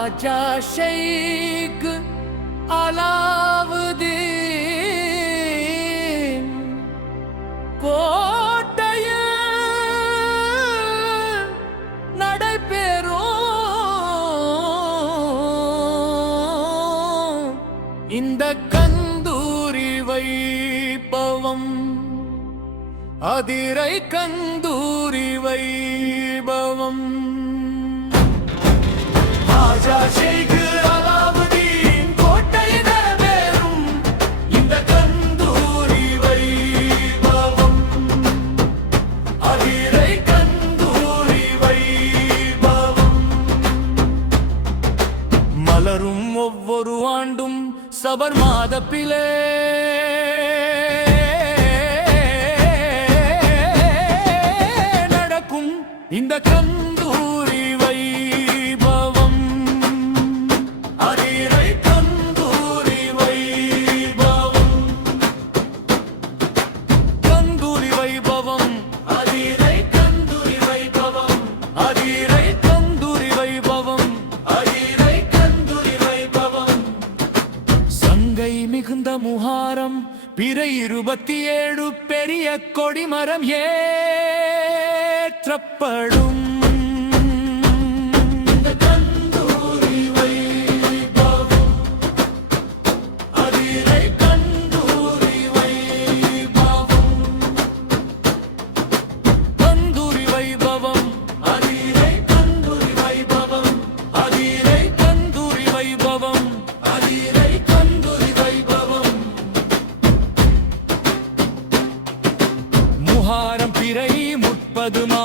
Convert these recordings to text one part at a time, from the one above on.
ராஜா sheikh Alauddin. கோட்டையில் நடைபெறும். இந்த கந்தூரி வைபவம் அதிரை கந்தூரி வைபவம். மலரும் ஒவ்வொரு ஆண்டும் சபர் மாதப்பிலே. நடக்கும் இந்த கண் இருபத்தி ஏழு பெரிய கொடிமரம் ஏற்றப்படும். adım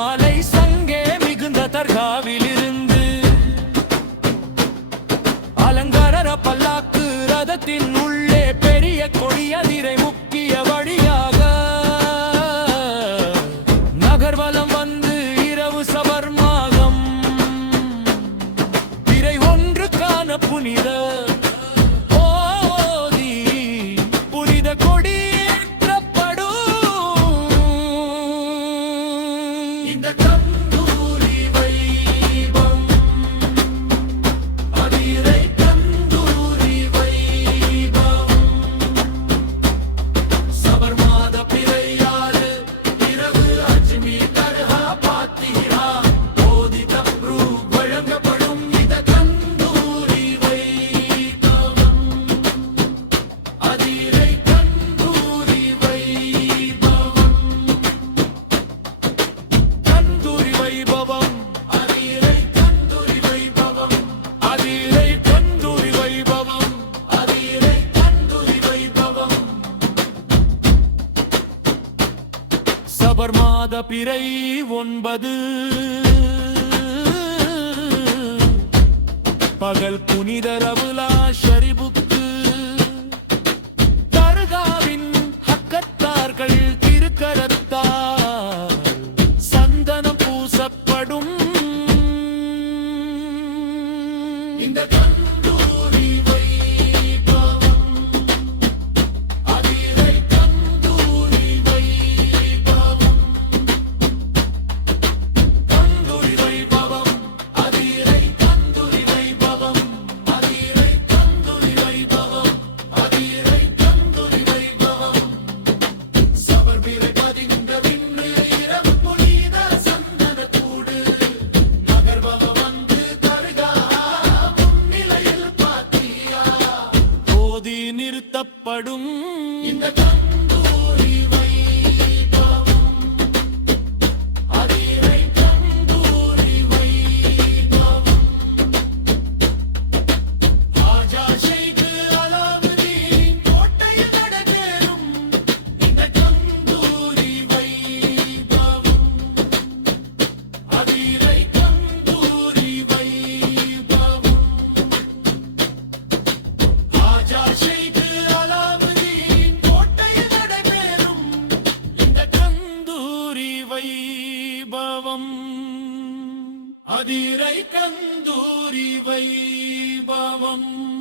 அக்டோபர் மாத பிறை ஒன்பது. பகல் புனிதரவுலா ஷரிபுக்கு நிறுத்தப்படும். இந்த வைபவம். அதிரை கந்தூரி வைபவம்.